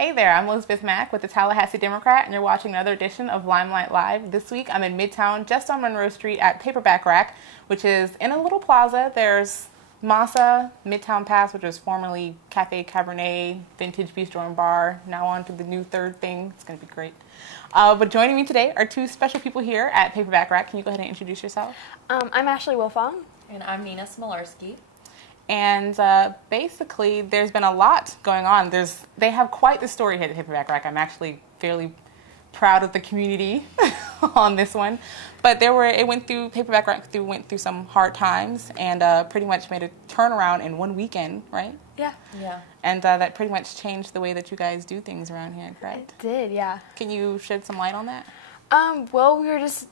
Hey there, I'm Elizabeth Mack with the Tallahassee Democrat, and you're watching another edition of Limelight Live. This week I'm in Midtown, just on Monroe Street at Paperback Rack, which is in a little plaza. There's Masa, Midtown Pass, which was formerly Cafe Cabernet, Vintage Bistro and Bar, now on to the new third thing. It's going to be great. But joining me today are two special people here at Paperback Rack. Can you go ahead and introduce yourself? I'm Ashley Wilfong. And I'm Nina Smolarski. And basically, there's been a lot going on. They have quite the story here at Paperback Rack. I'm actually fairly proud of the community on this one. But Paperback Rack went through some hard times and pretty much made a turnaround in one weekend, right? Yeah. And that pretty much changed the way that you guys do things around here, correct? It did, yeah. Can you shed some light on that? Well, we were just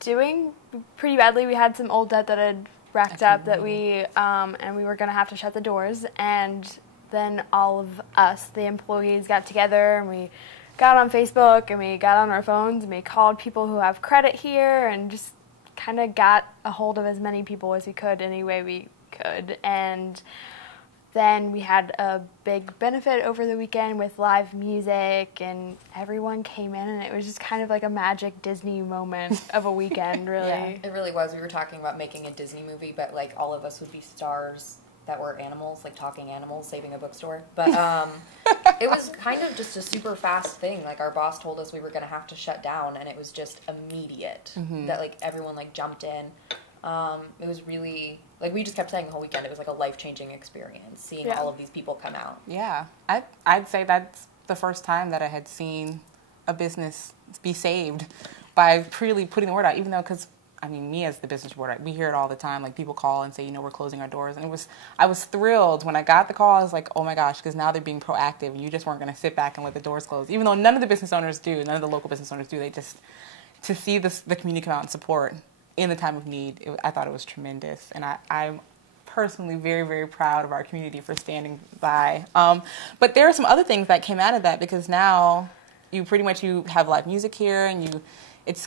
doing pretty badly. We had some old debt that had racked up that and we were going to have to shut the doors, and then all of us, the employees, got together and we got on Facebook and we got on our phones and we called people who have credit here and just kind of got a hold of as many people as we could any way we could. And then we had a big benefit over the weekend with live music, and everyone came in, and it was just kind of like a magic Disney moment of a weekend, really. Yeah, it really was. We were talking about making a Disney movie, but like all of us would be stars that were animals, like talking animals, saving a bookstore. But it was kind of just a super fast thing. Like our boss told us we were going to have to shut down, and it was just immediate that like everyone like jumped in. It was really, like, we just kept saying the whole weekend, it was like a life-changing experience, seeing all of these people come out. Yeah. I'd say that's the first time that I had seen a business be saved by really putting the word out, even though, because, I mean, me as the business reporter, we hear it all the time. Like, people call and say, we're closing our doors. And I was thrilled when I got the call. I was like, oh my gosh, because now they're being proactive, and you just weren't going to sit back and let the doors close. Even though none of the business owners do, none of the local business owners do, they just, to see the community come out and support in the time of need, I thought it was tremendous. And I'm personally very, very proud of our community for standing by. But there are some other things that came out of that, because now you have live music here, and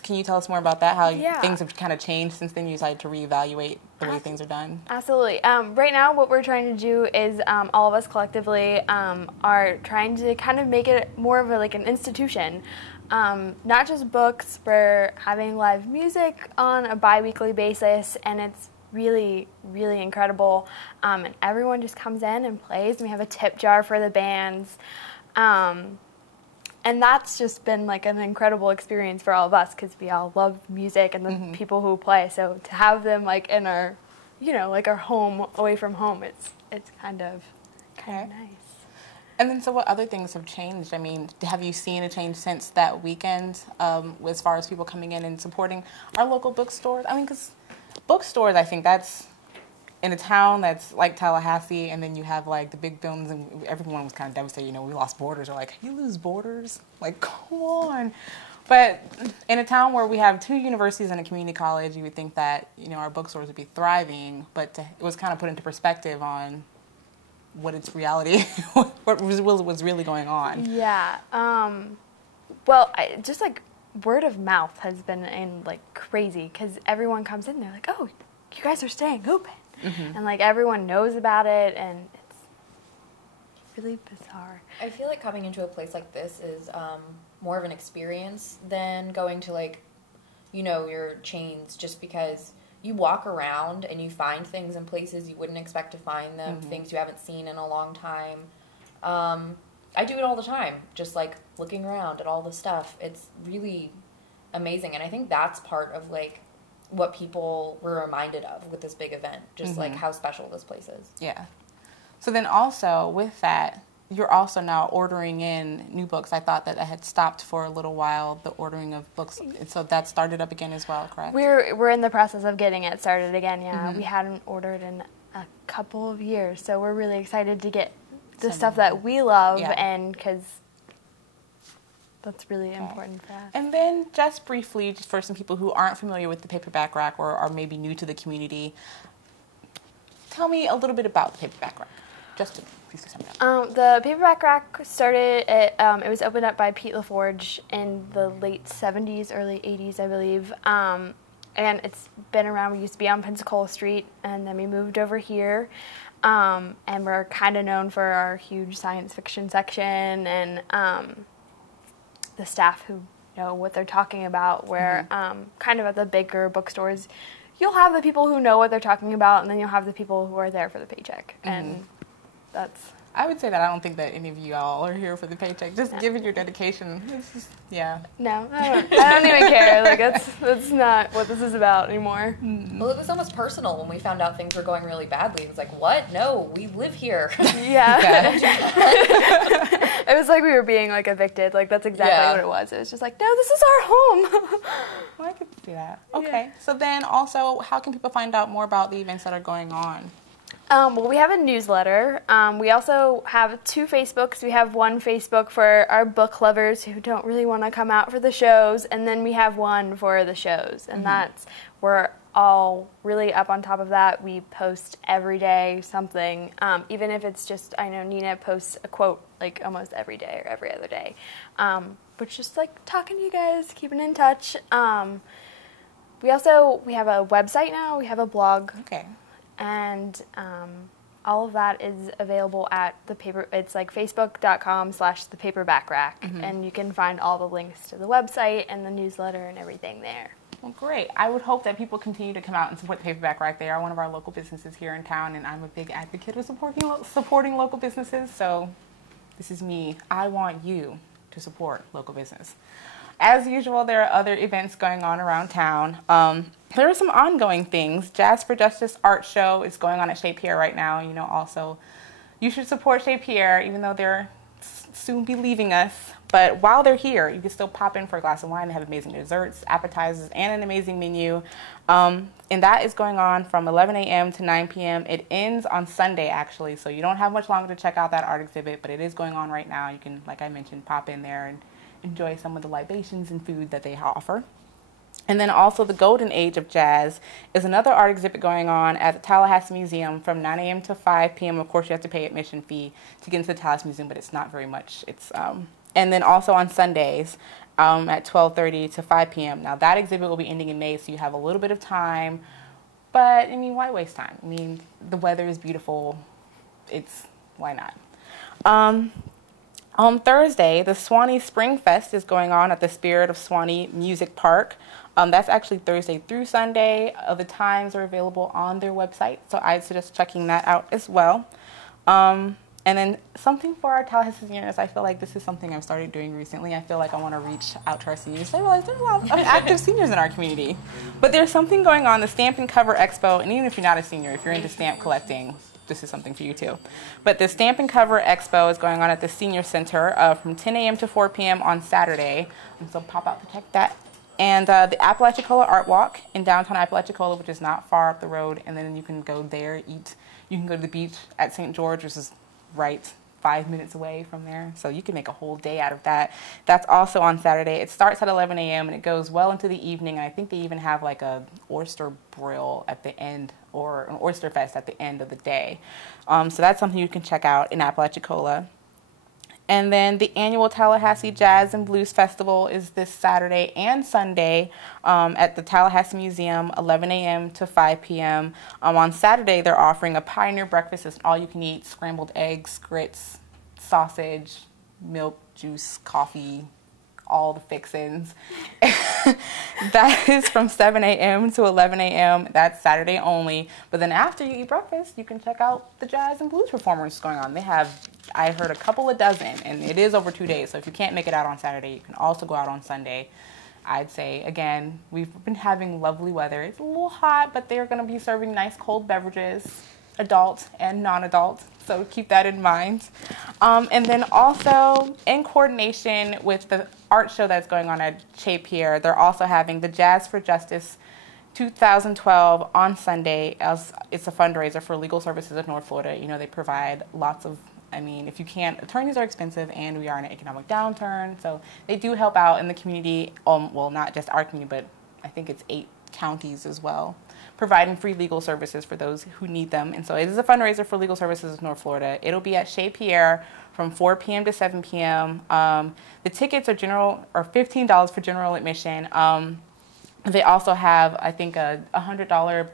can you tell us more about that, how things have kind of changed since then you decided to reevaluate the way things are done? Absolutely. Right now what we're trying to do is all of us collectively are trying to kind of make it more of an institution. Not just books, we're having live music on a bi-weekly basis, and it's really, really incredible. And everyone just comes in and plays, and we have a tip jar for the bands. And that's just been like an incredible experience for all of us, because we all love music and the people who play. So to have them like in our, like our home, away from home, it's kind of nice. And then, so what other things have changed? I mean, have you seen a change since that weekend as far as people coming in and supporting our local bookstores? I mean, because bookstores, I think that's in a town that's like Tallahassee, and then you have like the big buildings, and everyone was kind of devastated. We lost Borders. Or like, you lose Borders? Like, come on. But in a town where we have 2 universities and a community college, you would think that, our bookstores would be thriving, but it was kind of put into perspective on what its reality, what was really going on. Yeah. Well, just like word of mouth has been like crazy, because everyone comes in, they're like, oh, you guys are staying open. And like everyone knows about it, and it's really bizarre. I feel like coming into a place like this is more of an experience than going to like, your chains, just because you walk around and you find things in places you wouldn't expect to find them, things you haven't seen in a long time. I do it all the time, just like looking around at all the stuff. It's really amazing, and I think that's part of like what people were reminded of with this big event, just like how special this place is. Yeah. So then also with that, you're also now ordering in new books. I thought that I had stopped for a little while, the ordering of books. So that started up again as well, correct? We're in the process of getting it started again, yeah. We hadn't ordered in a couple of years, so we're really excited to get the stuff that we love, and because that's really important for us. And then just briefly, just for some people who aren't familiar with the Paperback Rack or are maybe new to the community, tell me a little bit about the Paperback Rack. Just to please do something. The Paperback Rack started, it was opened up by Pete LaForge in the late 70s, early 80s, I believe. And it's been around. We used to be on Pensacola Street, and then we moved over here. And we're kind of known for our huge science fiction section and the staff who know what they're talking about, where kind of at the bigger bookstores, you'll have the people who know what they're talking about, and then you'll have the people who are there for the paycheck. And that's... I would say that I don't think that any of you all are here for the paycheck. Just given your dedication, it's just, yeah. No, I don't even care. Like, that's not what this is about anymore. Well, it was almost personal when we found out things were going really badly. It was like, what? No, we live here. Yeah. It was like we were being, like, evicted. Like, that's exactly what it was. It was just like, no, this is our home. Well, I could see that. Okay. So then also, how can people find out more about the events that are going on? Well, we have a newsletter. We also have 2 Facebooks. We have one Facebook for our book lovers who don't really want to come out for the shows, and then we have one for the shows, and we're all really up on top of that. We post every day something, even if it's just, I know Nina posts a quote like almost every day or every other day, but just like talking to you guys, keeping in touch. We have a website now. We have a blog. Okay. And all of that is available at it's like facebook.com/the Paperback Rack, and you can find all the links to the website and the newsletter and everything there. Well, great. I would hope that people continue to come out and support the Paperback Rack. They are one of our local businesses here in town, and I'm a big advocate of supporting local businesses, so this is me. I want you to support local business. As usual, there are other events going on around town. There are some ongoing things. Jazz for Justice art show is going on at Chez Pierre right now. You know, also, you should support Chez Pierre, even though they're soon be leaving us. But while they're here, you can still pop in for a glass of wine. They have amazing desserts, appetizers, and an amazing menu. And that is going on from 11 a.m. to 9 p.m. It ends on Sunday, actually, so you don't have much longer to check out that art exhibit, but it is going on right now. You can, like I mentioned, pop in there and enjoy some of the libations and food that they offer. And then also the Golden Age of Jazz is another art exhibit going on at the Tallahassee Museum from 9 a.m. to 5 p.m. Of course, you have to pay admission fee to get into the Tallahassee Museum, but it's not very much. It's and then also on Sundays at 12:30 to 5 p.m. Now that exhibit will be ending in May, so you have a little bit of time. But I mean, why waste time? I mean, the weather is beautiful. Why not? On Thursday, the Swanee Spring Fest is going on at the Spirit of Swanee Music Park. That's actually Thursday through Sunday. The times are available on their website, so I'd suggest checking that out as well. And then something for our Tallahassee seniors. I feel like this is something I've started doing recently. I feel like I want to reach out to our seniors. I realize there's a lot of active seniors in our community. But there's something going on, the Stamp and Cover Expo, and even if you're not a senior, if you're into stamp collecting, this is something for you too. But the Stamp and Cover Expo is going on at the Senior Center from 10 a.m. to 4 p.m. on Saturday. And so pop out to check that. And the Apalachicola Art Walk in downtown Apalachicola, which is not far up the road. And then you can go there, eat. You can go to the beach at St. George, which is right 5 minutes away from there. So you can make a whole day out of that. That's also on Saturday. It starts at 11 a.m. and it goes well into the evening. And I think they even have like a oyster brill at the end, or an oyster fest at the end of the day. So that's something you can check out in Apalachicola. And then the annual Tallahassee Jazz and Blues Festival is this Saturday and Sunday at the Tallahassee Museum, 11 a.m. to 5 p.m. On Saturday, they're offering a Pioneer breakfast. It's all you can eat: scrambled eggs, grits, sausage, milk, juice, coffee, all the fixins. That is from 7 a.m. to 11 a.m. That's Saturday only. But then after you eat breakfast, you can check out the jazz and blues performers going on. They have, I heard, a couple of dozen, and it is over 2 days. So if you can't make it out on Saturday, you can also go out on Sunday. I'd say, again, we've been having lovely weather. It's a little hot, but they're going to be serving nice cold beverages, adult and non-adult. So keep that in mind. And then also, in coordination with the art show that's going on at Chez Pierre, they're also having the Jazz for Justice 2012 on Sunday. It's a fundraiser for Legal Services of North Florida. You know, they provide lots of, I mean, if you can't, attorneys are expensive, and we are in an economic downturn. So they do help out in the community, well, not just our community, but I think it's 8 counties as well, providing free legal services for those who need them. And so it is a fundraiser for Legal Services of North Florida. It'll be at Chez Pierre from 4 p.m. to 7 p.m. The tickets are $15 for general admission. They also have, I think, a $100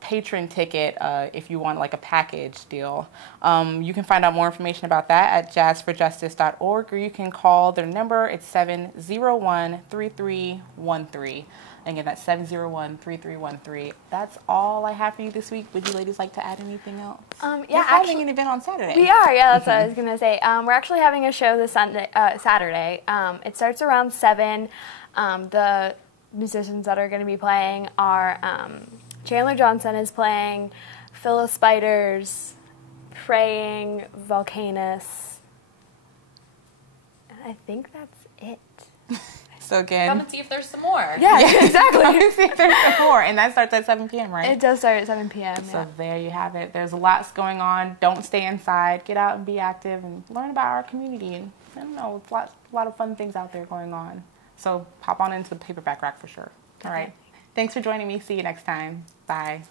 patron ticket if you want like a package deal. You can find out more information about that at jazzforjustice.org, or you can call their number. It's 701-3313. Again, that's 701-3313. That's all I have for you this week. Would you ladies like to add anything else? Yeah, You're having an event on Saturday. We are, yeah, that's what I was going to say. We're actually having a show this Saturday. It starts around 7. The musicians that are going to be playing are Chandler Johnson is playing, Phyllis Spiders, Praying, Volcanus. I think that's it. So again, come and see if there's some more. Yeah, exactly. Come and see if there's some more. And that starts at 7 p.m., right? It does start at 7 p.m. So there you have it. There's lots going on. Don't stay inside. Get out and be active and learn about our community. And I don't know, it's a lot of fun things out there going on. So pop on into the Paperback Rack for sure. All right. Thanks for joining me. See you next time. Bye.